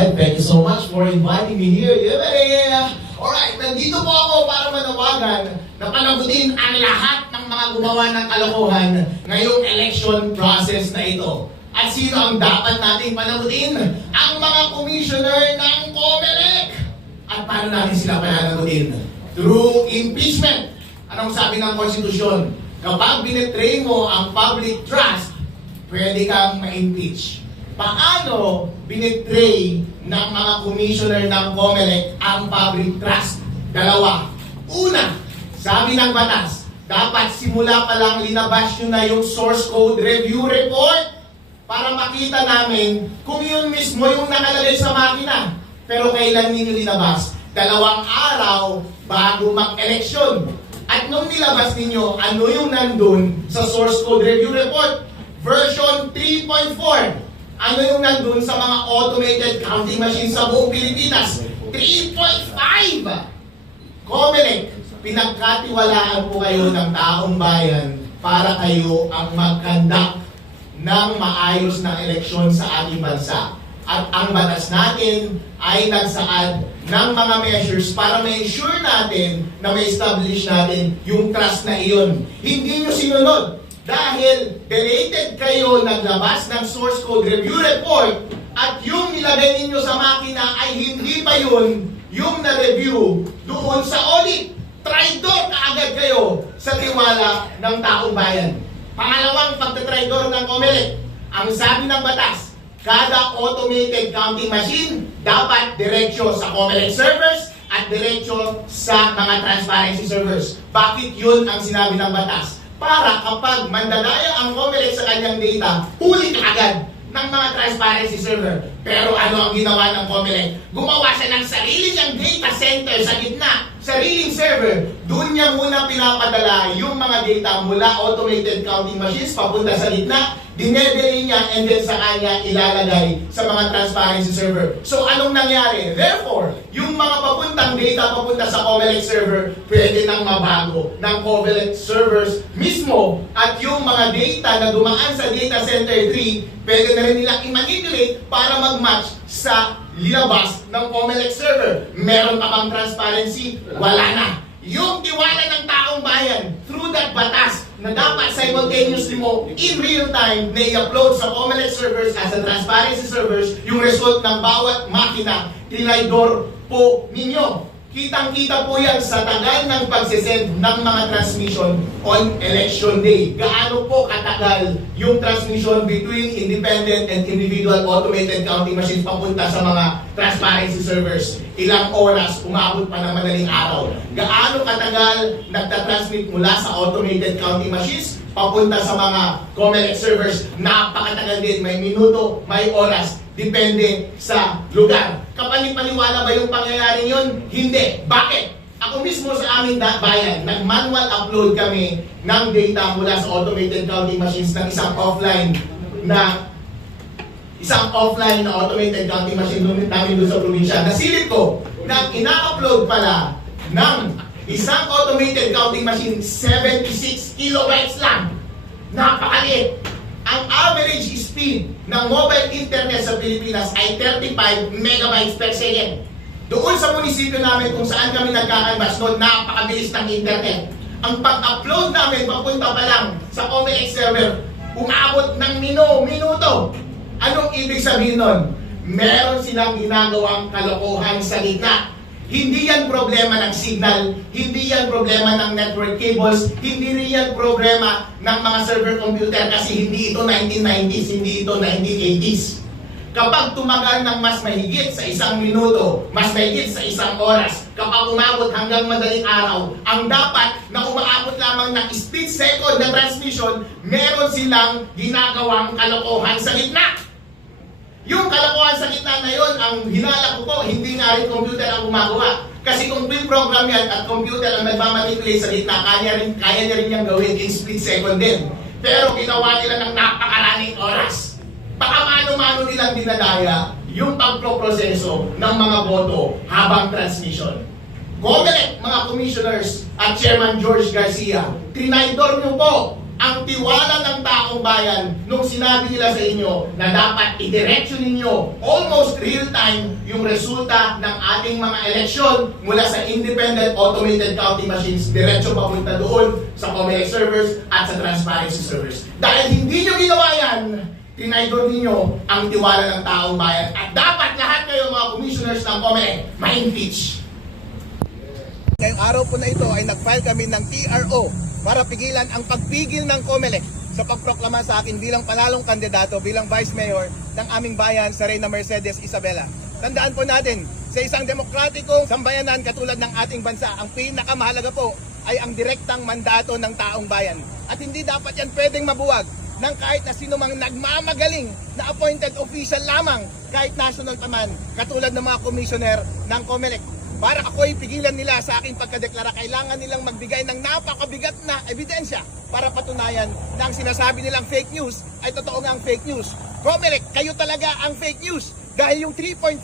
Alright, thank you so much for inviting me here. Yeah. Alright, nandito po ako para manawagan na panagutin ang lahat ng mga gumawa ng kalokohan ngayong election process na ito. At sino ang dapat nating panagutin? Ang mga commissioner ng COMELEC. At paano natin sila pananagutin? Through impeachment. Anong sabi ng konstitusyon? Kapag binetray mo ang public trust, pwede kang ma-impeach. Paano binetray ng mga commissioner ng COMELEC ang public trust? Dalawa. Una, sabi ng batas, dapat simula pa lang linabas nyo na yung source code review report para makita namin kung yun mismo yung nakalagay sa makina. Pero kailan ninyo linabas? 2 araw bago mag-eleksyon. At nung nilabas ninyo, ano yung nandun sa source code review report? Version 3.4. Ano yung nandun sa mga automated counting machines sa buong Pilipinas? 3.5! COMELEC, pinagkatiwalaan po kayo ng taong bayan para kayo ang mag-conduct ng maayos na eleksyon sa ating bansa. At ang batas natin ay nagsaad ng mga measures para ma-ensure natin na ma-establish natin yung trust na iyon. Hindi nyo sinunod. Dahil belated kayo naglabas ng source code review report at yung nilagay ninyo sa makina ay hindi pa yun yung na-review doon sa audit. Traidor kaagad kayo sa tiwala ng taong bayan. Pangalawang pagtatraidor ng COMELEC. Ang sabi ng batas, kada automated counting machine dapat diretsyo sa COMELEC servers at diretsyo sa mga transparency servers. Bakit yun ang sinabi ng batas? Para kapag mandadaya ang COMELEC sa kanyang data, huli ka agad ng mga transparency server. Pero ano ang ginawa ng COMELEC? Gumawa siya ng sarili niyang data center sa gitna, sariling server. Doon niya muna pinapadala yung mga data mula automated counting machines papunta sa gitna, dinedele niya and then sa kanya ilalagay sa mga transparency server. So anong nangyari? Therefore, yung mga papuntang data papunta sa COMELEC server, pwede nang mabago ng COMELEC servers mismo. At yung mga data na dumaan sa data center 3, pwede na rin nilang i-manipulate para mag-match sa linabas ng COMELEC server. Meron pa bang transparency? Wala na. Yung tiwala ng taong bayan through that batas na dapat simultaneously mo in real time na i-upload sa COMELEC servers as a transparency servers yung result ng bawat makina, tinaydor po ninyo. Kitang-kita po yan sa tagal ng pagsisend ng mga transmission on election day. Gaano po katagal yung transmission between independent and individual automated counting machines papunta sa mga transparency servers? Ilang oras, umabot pa ng madaling araw. Gaano katagal nagtatransmit mula sa automated counting machines papunta sa mga COMELEC servers? Napakatagal din, may minuto, may oras. Depende sa lugar. Kapani-paniwala ba yung pangyayaring yun? Hindi. Bakit? Ako mismo sa aming bayan, nag-manual upload kami ng data mula sa automated counting machines ng isang offline na automated counting machine namin doon sa probinsya. Nasilip ko na ina-upload pala ng isang automated counting machine 76 kilobytes lang. Napakaliit. Ang average speed ng mobile internet sa Pilipinas ay 35 megabytes per second. Doon sa munisipyo namin kung saan kami nagkakanbas noon, napakabilis ng internet. Ang pag-upload namin papunta pa lang sa COMELEC server, umabot ng minuto. Anong ibig sabihin nun? Meron silang ginagawang kalokohan sa gitna. Hindi yan problema ng signal, hindi yan problema ng network cables, hindi rin yan problema ng mga server computer kasi hindi ito 1990s, hindi ito 1980s. Kapag tumagal ng mas mahigit sa 1 minuto, mas mahigit sa 1 oras, kapag umabot hanggang madaling araw, ang dapat na umaabot lamang ng split second na transmission, meron silang ginagawang kalokohan sa gitna. Yung kalokohan sa gitna na yun, ang hinala ko po, hindi nga rin computer ang gumagawa. Kasi kung program yan at computer ang nagmamanipulate sa gitna, kaya niya rin niyang gawin in split second din. Pero ginawa nila ng napakaraming oras. Baka mano-mano nilang dinadaya yung pagproproseso ng mga boto habang transmission. COMELEC, mga commissioners at Chairman George Garcia, trinaydor niyo po ang tiwala ng taong bayan nung sinabi nila sa inyo na dapat idiretso ninyo almost real time yung resulta ng ating mga eleksyon mula sa independent automated counting machines diretso papunta doon sa COMELEC servers at sa transparency servers. Dahil hindi nyo ginawa yan, tinaydor ninyo ang tiwala ng taong bayan at dapat lahat kayo mga commissioners ng COMELEC ma-impeach. Ngayong araw po na ito ay nag-file kami ng TRO para pigilan ang pagpigil ng COMELEC sa pagproklama sa akin bilang panalong kandidato bilang Vice Mayor ng aming bayan sa Reyna Mercedes Isabela. Tandaan po natin, sa isang demokratikong sambayanan katulad ng ating bansa, ang pinakamahalaga po ay ang direktang mandato ng taong bayan. At hindi dapat yan pwedeng mabuwag ng kahit na sino mang nagmamagaling na appointed official lamang, kahit national pa man, katulad ng mga commissioner ng COMELEC. Para ako'y pigilan nila sa aking pagkadeklara, kailangan nilang magbigay ng napakabigat na ebidensya para patunayan na ang sinasabi nilang fake news ay totoo nga ang fake news. COMELEC, kayo talaga ang fake news dahil yung 3.5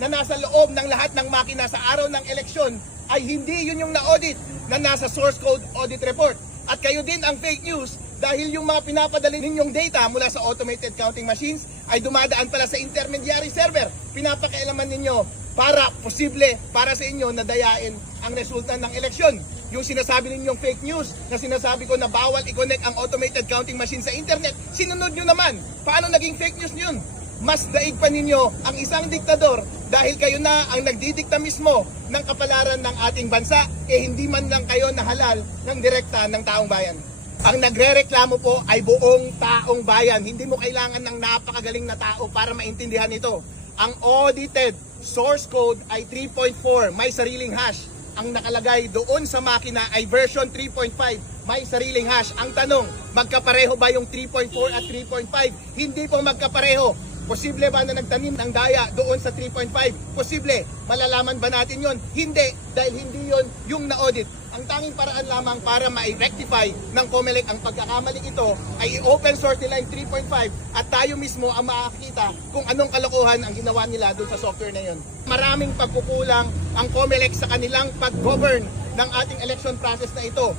na nasa loob ng lahat ng makina sa araw ng eleksyon ay hindi yun yung na-audit na nasa source code audit report. At kayo din ang fake news dahil yung mga pinapadala ninyong data mula sa automated counting machines ay dumadaan pala sa intermediary server. Pinapakialaman ninyo para posible para sa inyo na dayain ang resulta ng eleksyon. Yung sinasabi ninyong fake news na sinasabi ko na bawal i-connect ang automated counting machine sa internet, sinunod nyo naman. Paano naging fake news yun? Mas daig pa ninyo ang isang diktador dahil kayo na ang nagdidikta mismo ng kapalaran ng ating bansa, hindi man lang kayo nahalal ng direkta ng taong bayan. Ang nagrereklamo po ay buong taong bayan. Hindi mo kailangan ng napakagaling na tao para maintindihan ito. Ang audited source code ay 3.4, may sariling hash. Ang nakalagay doon sa makina ay version 3.5, may sariling hash. Ang tanong, magkapareho ba yung 3.4 at 3.5? Hindi po magkapareho. Posible ba na nagtanim ng daya doon sa 3.5? Posible. Malalaman ba natin yon? Hindi, dahil hindi yon yung na-audit. Ang tanging paraan lamang para ma-rectify ng COMELEC ang pagkakamaling ito ay i-open source nila yung 3.5 at tayo mismo ang makakita kung anong kalokohan ang ginawa nila doon sa software na yon. Maraming pagkukulang ang COMELEC sa kanilang pag-govern ng ating election process na ito.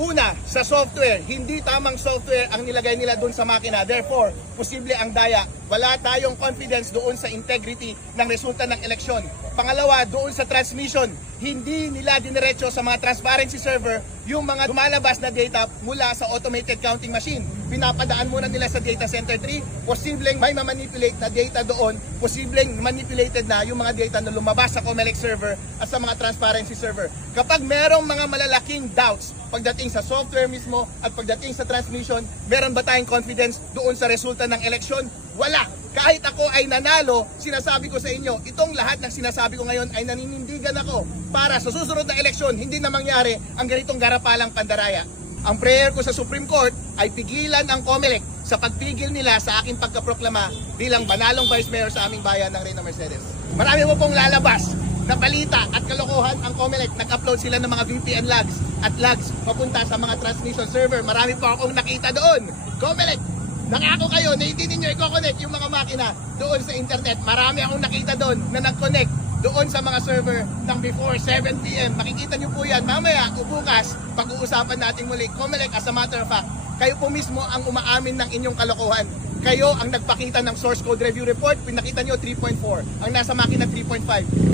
Una, sa software, hindi tamang software ang nilagay nila doon sa makina. Therefore, posible ang daya. Wala tayong confidence doon sa integrity ng resulta ng eleksyon. Pangalawa, doon sa transmission, hindi nila diniretso sa mga transparency server yung mga lumalabas na data mula sa automated counting machine. Pinapadaan muna nila sa data center 3, posibleng may mamanipulate na data doon, posibleng manipulated na yung mga data na lumabas sa COMELEC server at sa mga transparency server. Kapag merong mga malalaking doubts pagdating sa software mismo at pagdating sa transmission, meron ba tayong confidence doon sa resulta ng eleksyon? Wala. Kahit ako ay nanalo, sinasabi ko sa inyo, itong lahat ng sinasabi ko ngayon ay naninindigan ako para sa susunod na eleksyon, hindi na mangyari ang ganitong garapalang pandaraya. Ang prayer ko sa Supreme Court ay pigilan ang COMELEC sa pagpigil nila sa aking pagkaproklama bilang banalong Vice Mayor sa aming bayan ng Reyna Mercedes. Marami mo pong lalabas na balita at kalokohan ang COMELEC. Nag-upload sila ng mga VPN logs at logs papunta sa mga transmission server. Marami po akong nakita doon. COMELEC, nangako kayo na hindi ninyo i-connect yung mga makina doon sa internet. Marami akong nakita doon na nag-connect doon sa mga server ng before 7 p.m. Makikita nyo po yan mamaya o bukas pag-uusapan natin muli. COMELEC, as a matter of fact, kayo po mismo ang umaamin ng inyong kalokohan. Kayo ang nagpakita ng source code review report, pinakita nyo 3.4, ang nasa makina 3.5.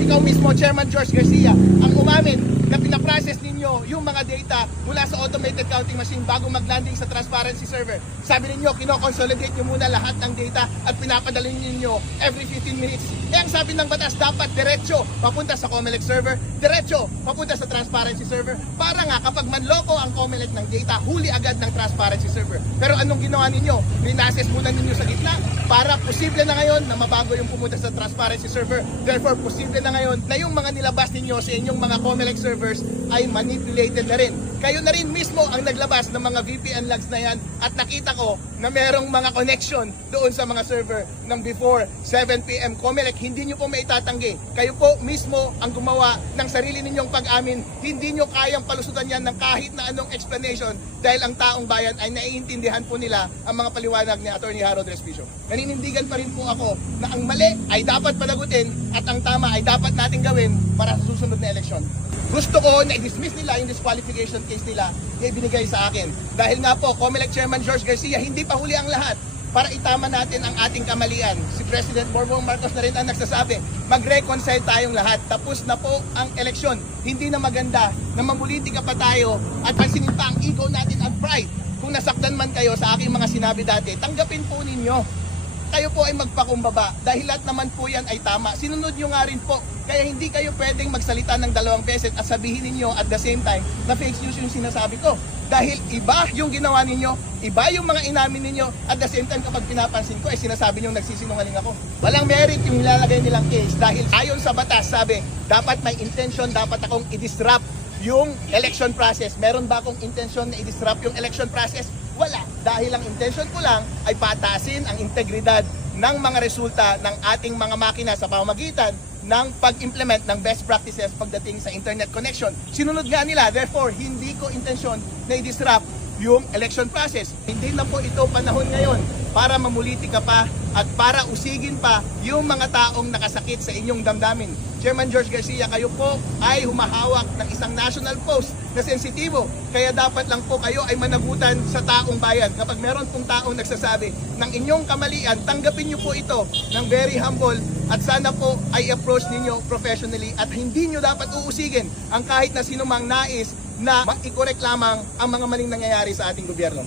Ikaw mismo, Chairman George Garcia, ang umamin na pinaprocess ninyo yung mga data mula sa automated counting machine bago mag-landing sa transparency server. Sabi ninyo, kino-consolidate nyo muna lahat ng data at pinapadala ninyo every 15 minutes. Eh ang sabi ng batas, dapat diretso papunta sa COMELEC server, diretso papunta sa transparency server, para nga kapag manloko ang COMELEC ng data, huli agad ng transparency server. Pero anong ginawa ninyo? Rinassess muna ninyo sa gitna para posible na ngayon na mabago yung pumunta sa transparency server. Therefore, posible na ngayon na yung mga nilabas ninyo sa inyong mga COMELEC servers ay manipulated na rin. Kayo na rin mismo ang naglabas ng mga VPN logs na yan at nakita ko na merong mga connection doon sa mga server ng before 7 p.m. COMELEC, hindi nyo po maitatanggi. Kayo po mismo ang gumawa ng sarili ninyong pag-amin. Hindi nyo kayang palusutan yan ng kahit na anong explanation dahil ang taong bayan ay naiintindihan po nila ang mga paliwanag ni Atty. Harold Respicio. Naninindigan pa rin po ako na ang mali ay dapat panagutin at ang tama ay dapat nating gawin para sa susunod na eleksyon. Gusto ko na i-dismiss nila yung disqualification case nila na ibinigay sa akin. Dahil nga po, COMELEC Chairman George Garcia, hindi pa huli ang lahat para itama natin ang ating kamalian. Si President Bongbong Marcos na rin ang nagsasabi, mag-reconcile tayong lahat. Tapos na po ang eleksyon. Hindi na maganda na mamulitika pa tayo at pansinin pa ang ego natin at pride. Kung nasaktan man kayo sa aking mga sinabi dati, tanggapin po ninyo. Kayo po ay magpakumbaba dahil lahat naman po yan ay tama. Sinunod nyo nga rin po. Kaya hindi kayo pwedeng magsalita ng 2 beses at sabihin ninyo at the same time na fake news yung sinasabi ko. Dahil iba yung ginawa ninyo, iba yung mga inamin ninyo, at the same time kapag pinapansin ko ay sinasabi nyo nagsisinungaling ako. Walang merit yung nilalagay nilang case dahil ayon sa batas sabi, dapat may intention, dapat akong i-disrupt yung election process. Meron ba akong intention na i-disrupt yung election process? Wala. Dahil ang intention ko lang ay patasin ang integridad ng mga resulta ng ating mga makina sa pamamagitan ng pag-implement ng best practices pagdating sa internet connection. Sinunod nga nila, therefore, hindi ko intensyon na i-disrupt yung election process. Hindi na po ito panahon ngayon para mamulitika pa at para usigin pa yung mga taong nakasakit sa inyong damdamin. Chairman George Garcia, kayo po ay humahawak ng isang national post na sensitibo. Kaya dapat lang po kayo ay managutan sa taong bayan. Kapag meron pong taong nagsasabi ng inyong kamalian, tanggapin niyo po ito ng very humble at sana po ay approach ninyo professionally at hindi niyo dapat uusigin ang kahit na sinumang nais na i-correct lamang ang mga maling nangyayari sa ating gobyerno.